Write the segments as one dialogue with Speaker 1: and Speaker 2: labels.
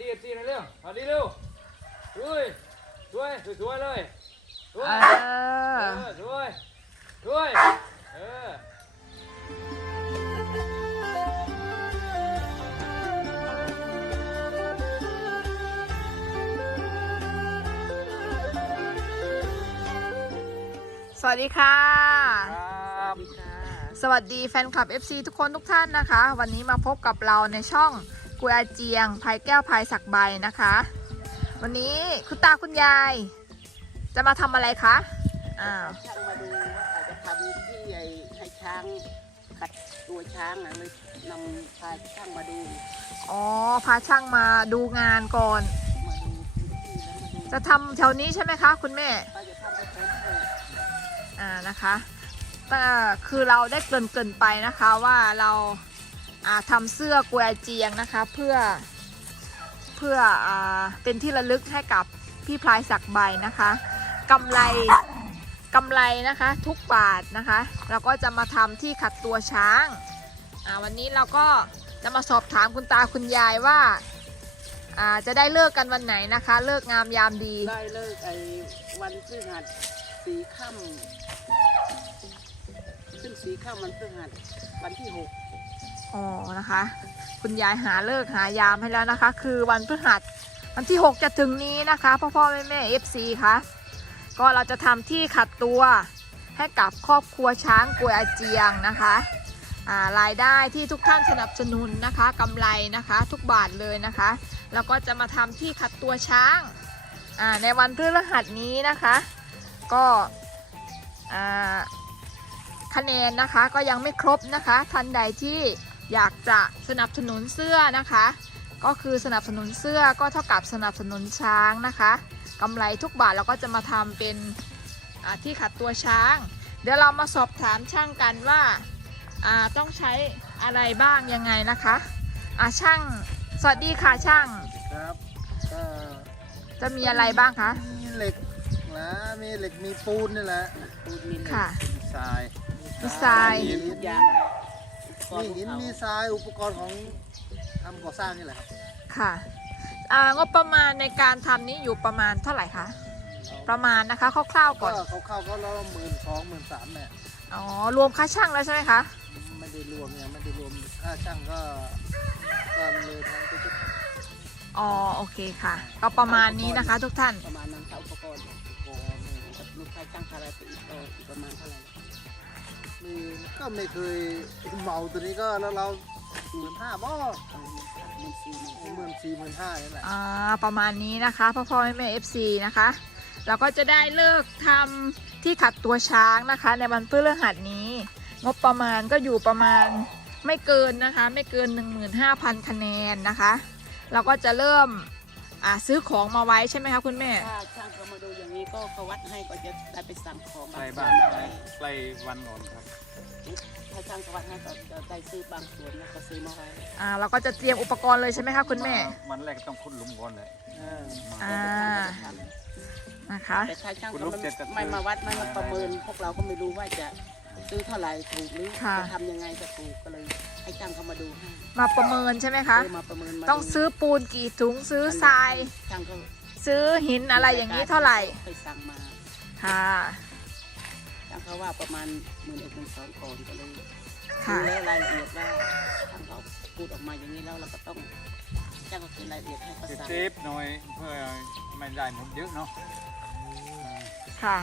Speaker 1: ดีเอฟซีหน่อยเร็วสวัสดีเร็วสวยสวยสวยๆเลยสวย
Speaker 2: เอ
Speaker 1: เอ
Speaker 2: อ
Speaker 1: อสวยสวยเออ
Speaker 2: สวัสดีค่ะ
Speaker 1: ครับ
Speaker 2: สวัสดีแฟนคลับ FC ทุกคนทุกท่านนะคะ วันนี้มาพบกับเราในช่อง กุยอาเจียงภายแก้วภายสักใบนะคะ วันนี้คุณตาคุณยาย จะมาทำอะไรคะอ้าว
Speaker 3: ช่างมาดูว่าเขาจะทำที่ไอ้ให้ช้างขัดตัวช้างนะเลยนำพาช่างมาดู
Speaker 2: อ๋อพาช่างมาดูงานก่อน
Speaker 3: มาดูพื้นที่แล้วมาดู
Speaker 2: จะทำแถวนี้ใช่ไหมคะ คุณแม่
Speaker 3: ว่าจะทำให้เต็มที่
Speaker 2: อ่านะคะแต่คือเราได้เกรินเกรินๆไปนะคะว่าเราอ่า ทำเสื้อกวยเจียงนะคะเพื่อเพื่ออเป็นที่ระลึกให้กับพี่พลายศักดิ์ใบนะคะกำไรกำไรนะคะทุกบาทนะคะ เราก็จะมาทำที่ขัดตัวช้างวันนี้เราก็จะมาสอบถามคุณตาคุณยายว่าอ่าจะได้เลิกกันวันไหนนะคะ เลิกงามยามดี
Speaker 3: ได้เลิกไอ้วันพฤหัสสีค่ำซึ่งสีค่ำมันพฤหัสวันที่หก
Speaker 2: อ๋อนะคะ คุณยายหาเลิกหายามให้แล้วนะคะ คือวันพฤหัสวันที่ 6 จะถึงนี้นะคะพ่อพ่อแม่แม่เอฟซีคะก็เราจะทำที่ขัดตัวให้กับครอบครัวช้างกวยอาเจียงนะคะรายได้ที่ทุกท่านสนับสนุนนะคะกำไรนะคะทุกบาทเลยนะคะแล้วก็จะมาทำที่ขัดตัวช้างในวันพฤหัสนี้นะคะ ก็คะแนนนะคะก็ยังไม่ครบนะคะท่านใดที่ อยากจะสนับสนุนเสื้อนะคะ ก็คือสนับสนุนเสื้อก็เท่ากับสนับสนุนช้างนะคะกำไรทุกบาทเราก็จะมาทำเป็นอ่าที่ขัดตัวช้าง เดี๋ยวเรามาสอบถามช่างกันว่าอ่าต้องใช้อะไรบ้างยังไงนะคะอ่าช่าง สวัสดีค่ะช่าง
Speaker 4: ครับก็
Speaker 2: จะมีอะไรบ้างคะ
Speaker 4: มีเหล็กนะมีเหล็กมีปูนนี่แหละ
Speaker 3: ปูนมีเหล็ก
Speaker 2: ค่ะ
Speaker 4: มีทราย
Speaker 2: มีทราย
Speaker 3: มีทุกอย่างอุปกร
Speaker 4: มี
Speaker 3: ณ์
Speaker 4: หิน
Speaker 3: ของ
Speaker 4: มี
Speaker 3: เขา
Speaker 4: ทรายอุปกรณ์ของทำก่อสร้างนี่แหละครับ
Speaker 2: ค่ะอ่างบประมาณในการทำนี้อยู่ประมาณเท่าไหร่คะประมาณนะคะคร่าวๆก่
Speaker 4: ก็
Speaker 2: อน
Speaker 4: เขาเข้าก็แล้วหมื่นสองหมื่นสามเนี่ย
Speaker 2: อ๋อรวมค่าช่างแล้วใช่ไหมคะ
Speaker 4: ไม่ได้รวมเนี่ยไม่ได้รวมค่าช่างก็ก็เลยทางก็จะ
Speaker 2: อ๋อโอเคค่ะ ก็ประมาณนี้นะคะ ทุกท่าน
Speaker 3: ประมาณนั้นค่ะอุปกรณ์
Speaker 4: โอ้โหนี่
Speaker 3: กับลูกค้าจ้างคาราไปอีกก็อีกประมาณเท่าไหร่
Speaker 4: มีก็ไม่เคยเหมาตัวนี้ก็แล้วเราหมื่นห้าบ่
Speaker 3: หมื่นสี่หมื่น
Speaker 4: หมื่นสี่หมื่นห้านี่แหละ
Speaker 2: อ่าประมาณนี้นะคะพ่อพ่อแม่แม่เอฟซีนะคะ เราก็จะได้เลิกทำที่ขัดตัวช้างนะคะ ในวันพฤหัสนี้ งบประมาณก็อยู่ประมาณไม่เกินนะคะ ไม่เกิน 15,000 คะแนนนะคะ เราก็จะเริ่ม อ่าซื้อของมาไว้ใช่ไหมคะคุณแม่
Speaker 3: ถ้าช่างเขามาดูอย่างนี้ก็เขาวัดให้ก็จะได้ไปสั่งของ
Speaker 1: ใกล้
Speaker 3: บา
Speaker 1: บ้างน
Speaker 3: ส่วน
Speaker 1: ใก
Speaker 3: อะไร
Speaker 1: ล้ใกล้วันก่อนครับ
Speaker 3: ถ้าช่างเขาวัดให้ก็จะได้ซื้อบางส่วนแล้วก็ซื้อมาไว้
Speaker 2: อ่าเราก็จะเตรียมอุปกรณ์เลยใช่ไหมคะคุณแม่
Speaker 1: มันแรกก็ต้องขุดหลุมก่อนเลย
Speaker 3: เออ
Speaker 2: อ่า นะคะ
Speaker 3: แต่ถ้าช่าง
Speaker 1: คุณ
Speaker 3: เขา
Speaker 1: ลูกเจ็ดกับ
Speaker 3: ไม่มาวัดไม่มาประเมิน พวกเราก็ไม่รู้ว่าจะซื้อเท่าไหร่ถูกหรือ
Speaker 2: ค่ะ
Speaker 3: จะทำยังไงจะถูกก็เลย ให้างเขามาดูให้
Speaker 2: มาประเมินใช่ไหมคะ
Speaker 3: เออมาประเมินมา
Speaker 2: ต้องซื้อปูนกี่ถุงซื้อทราย
Speaker 3: ช่างเขา
Speaker 2: ซื้อหินอะไรอย่างนี้เท่าไหร่
Speaker 3: เคยสั่งมา
Speaker 2: ค่ะ
Speaker 3: ช่างเขาว่าประมาณหมื่นเอ็ดหมื่นสองก่อนก็เลย
Speaker 2: ค่ะ
Speaker 3: แล้วรายละเอียดว่าช่างเขาพูดออกมาอย่างนี้แล้วเราก็ต้องช่างเขาเขียนรายละเอียดให้ประสาน
Speaker 1: เซฟหน่อยเพื่อไม่ได้หมดเยอะเนาะ
Speaker 2: ค่ะ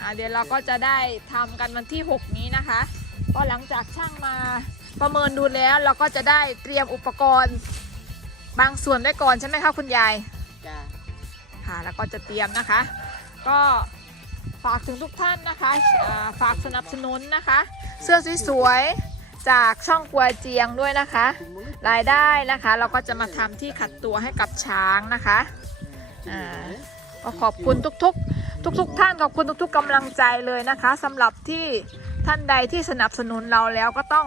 Speaker 2: อ่าเดี๋ยวเราก็จะได้ทำกันวันที่ 6 นี้นะคะ ก็หลังจากช่างมา ประเมินดูแล้วเราก็จะได้เตรียมอุปกรณ์ บางส่วนไว้ก่อนใช่ไหมคะคุณยาย
Speaker 3: จ้า
Speaker 2: ค่ะแล้วก็จะเตรียมนะคะ ก็ฝากถึงทุกท่านนะคะอ่าฝากสนับสนุนนะคะ เสื้อสวยๆจากช่องกัวเจียงด้วยนะคะ รายได้นะคะ เราก็จะมาทำที่ขัดตัวให้กับช้างนะคะ อ่า ก็ขอบคุณทุกๆ ทุกๆ ท่านขอบคุณทุกๆกำลังใจเลยนะคะสำหรับที่ท่านใดที่สนับสนุนเราแล้วก็ต้อง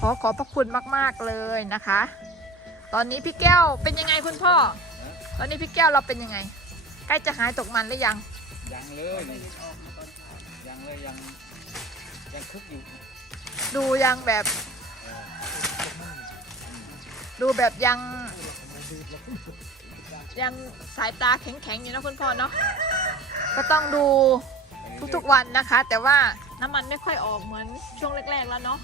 Speaker 2: ขอขอบพระคุณมาก ๆ เลยนะคะ ตอนนี้พี่แก้วเป็นยังไงคุณพ่อ ตอนนี้พี่แก้วเราเป็นยังไง ใกล้จะหายตกมันหรือยัง
Speaker 1: ยังเลยนี่ยังเลยยังยังคึกอยู่
Speaker 2: ดูยังแบบ ดูแบบยัง ยังสายตาแข็งๆอยู่นะคุณพ่อเนาะก็ต้องดูทุกๆวันนะคะ แต่ว่าน้ำมันไม่ค่อยออกเหมือนช่วงแรกๆแล้วเนาะ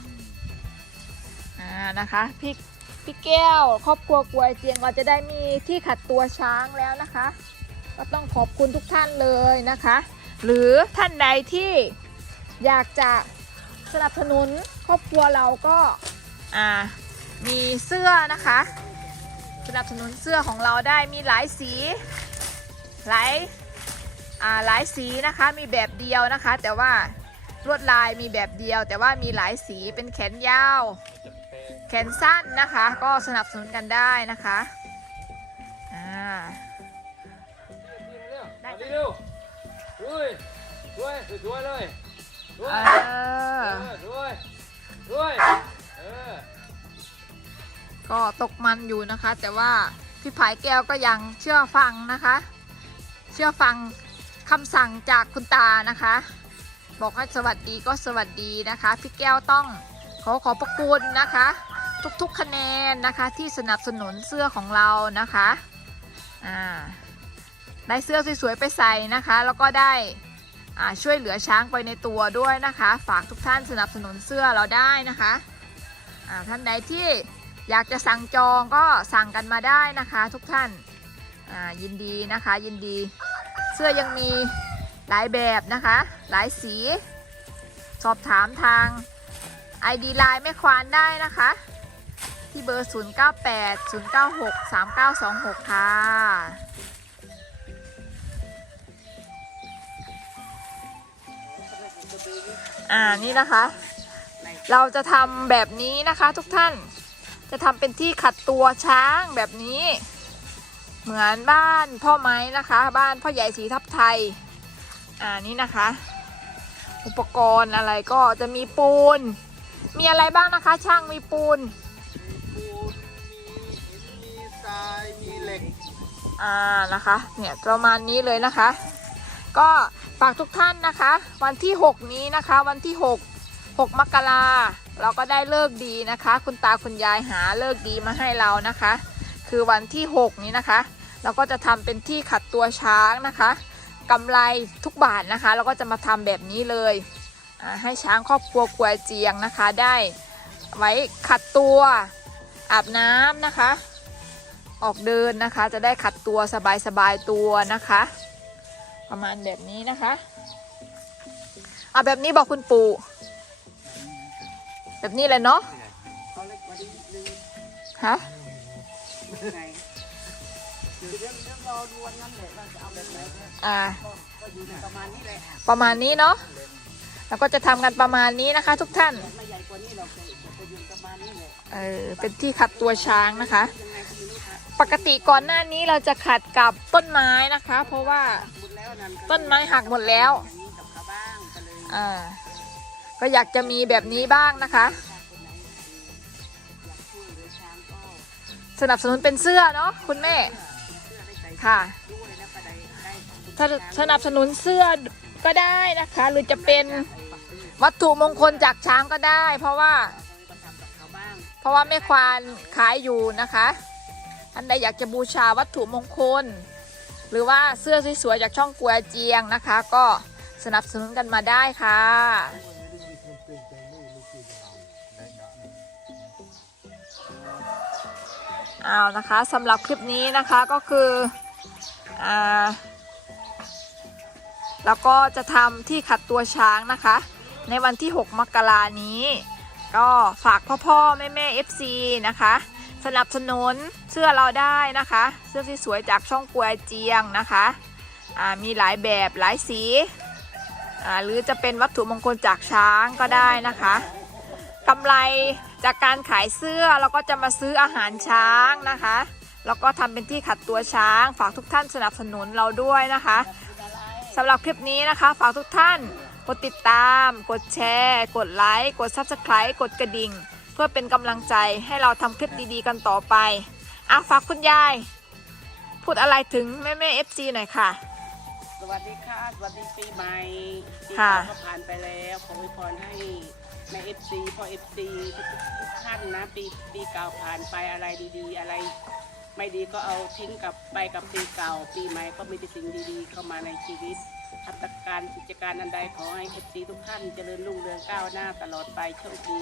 Speaker 2: อ่านะคะพี่พี่แก้ว ครอบครัวกวยเจียงเราจะได้มีที่ขัดตัวช้างแล้วนะคะ ก็ต้องขอบคุณทุกท่านเลยนะคะ หรือท่านใดที่อยากจะสนับสนุนครอบครัวเราก็อ่ามีเสื้อนะคะ สนับสนุนเสื้อของเราได้มีหลายสีหลายอ่าหลายสีนะคะมีแบบเดียวนะคะ แต่ว่าลวดลายมีแบบเดียว แต่ว่ามีหลายสีเป็นแขนยาว แขนสั้นนะคะ ก็สนับสนุนกันได้นะคะอ่าได้
Speaker 1: ได้เร็วเฮ้ยสวยสวยเลยสวย
Speaker 2: เอ
Speaker 1: เอ
Speaker 2: อ
Speaker 1: อสวยสวยเออ
Speaker 2: ก็ตกมันอยู่นะคะ แต่ว่าพี่ผายแก้วก็ยังเชื่อฟังนะคะ เชื่อฟังคำสั่งจากคุณตานะคะ บอกให้สวัสดีก็สวัสดีนะคะ พี่แก้วต้องขอขอบพระคุณนะคะ ทุกๆคะแนนนะคะที่สนับสนุนเสื้อของเรานะคะอ่าได้เสื้อสวยๆไปใส่นะคะ แล้วก็ได้ช่วยเหลือช้างไปในตัวด้วยนะคะ ฝากทุกท่านสนับสนุนเสื้อเราได้นะคะท่านใดที่อยากจะสั่งจองก็สั่งกันมาได้นะคะทุกท่านยินดีนะคะยินดี เสื้อยังมีหลายแบบนะคะ หลายสี สอบถามทาง ID ไลน์แม่ควานได้นะคะ ที่เบอร์ 098 096 3926 ค่ะ อ่า นี่นะคะ เราจะทำแบบนี้นะคะทุกท่าน จะทำเป็นที่ขัดตัวช้างแบบนี้ เหมือนบ้านพ่อไม้นะคะ บ้านพ่อใหญ่สีทับไทย อ่า นี่นะคะ อุปกรณ์อะไรก็จะมีปูน มีอะไรบ้างนะคะ ช่างมีปูน อ่านะคะ เนี่ยประมาณนี้เลยนะคะ ก็ฝากทุกท่านนะคะ วันที่ 6 นี้นะคะ วันที่ 6 6มกราเราก็ได้เลิกดีนะคะ คุณตาคุณยายหาเลิกดีมาให้เรานะคะ คือวันที่ 6 นี้นะคะ เราก็จะทำเป็นที่ขัดตัวช้างนะคะกำไรทุกบาทนะคะ เราก็จะมาทำแบบนี้เลยให้ช้างครอบครัวกวยเจียงนะคะ ได้ไว้ขัดตัวอาบน้ำนะคะ ออกเดินนะคะ จะได้ขัดตัวสบายๆตัวนะคะ ประมาณแบบนี้นะคะเอาแบบนี้บอกคุณปู่แบบนี้เลยเนาะฮะ
Speaker 3: ไงเดี๋ยวเดี๋ยวเดี๋ยวรอดูวันนั้นแหละเราจะเอาแบบไหนเนี่ย
Speaker 2: อ่า
Speaker 3: ประมาณนี้แหละ
Speaker 2: ประมาณนี้เนาะแล้วก็จะทำกันประมาณนี้นะคะ ทุกท่าน
Speaker 3: เอ
Speaker 2: อเป็นที่ขัดตัวช้างนะคะ ปกติก่อนหน้านี้เราจะขัดกับต้นไม้นะคะ เพราะว่าต้นไม้หักหมดแล้ว
Speaker 3: อ่าก็
Speaker 2: อยากจะมีแบบนี้บ้างนะคะ สนับสนุนเป็นเสื้อเนาะคุณแม่ค่ะสนับสนุนเสื้อก็ได้นะคะ หรือจะเป็นวัตถุมงคลจากช้างก็ได้ เพราะว่า
Speaker 3: เพ
Speaker 2: ราะว่าแม่ควานขายอยู่นะคะ ท่านใดอยากจะบูชาวัตถุมงคล หรือว่าเสื้อสวยๆจากช่องกัวเจียงนะคะ ก็สนับสนุนกันมาได้ค่ะ เอานะคะสำหรับคลิปนี้นะคะก็คืออ่าแล้วก็จะทำที่ขัดตัวช้างนะคะ ในวันที่ 6 มกรานี้ ก็ฝากพ่อพ่อแม่แม่ FC นะคะ สนับสนุนเสื้อเราได้นะคะ เสื้อที่สวยจากช่องกวยเจียงนะคะมีหลายแบบหลายสีหรือจะเป็นวัตถุมงคลจากช้างก็ได้นะคะกำไรจากการขายเสื้อเราก็จะมาซื้ออาหารช้างนะคะแล้วก็ทำเป็นที่ขัดตัวช้าง ฝากทุกท่านสนับสนุนเราด้วยนะคะสำหรับคลิปนี้นะคะ ฝากทุกท่านกดติดตาม กดแชร์ กดไลค์ กด Subscribe กดกระดิ่ง พื่อเป็นกำลังใจให้เราทำคลิปดีๆกันต่อไปอะฝากคุณยาย พูดอะไรถึงแม่แม่เอฟซีหน่อยค่ะ
Speaker 3: สวัสดีค่ะ สวัสดีปีใหม่ปี
Speaker 2: ค่ะ
Speaker 3: เก่าก็ผ่านไปแล้วขออวยพรให้แม่เอฟซีพ่อเอฟซีทุกๆท่านนะ ปีปีเก่าผ่านไปอะไรดีๆ อะไร ไม่ดีก็เอาทิ้งกับไปกับปีเก่า ปีใหม่ก็มีแต่สิ่งดีๆ เข้ามาในชีวิตทำการกิจการอันใดขอให้เอฟซีทุกท่านเจริญรุ่งเรืองก้าวหน้าตลอดไปโชคดี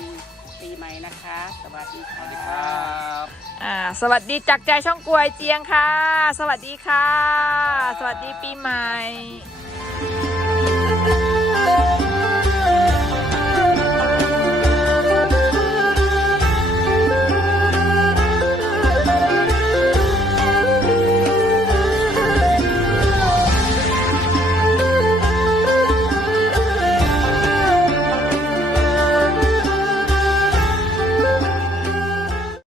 Speaker 3: ปีใหม่นะคะ สวัสดีค่ะ
Speaker 1: สวัสดีครับ
Speaker 2: อ่าสวัสดีจากใจช่องกลวยเจียงค่ะ สวัสดีค่ะ สวัสดีปีใหม่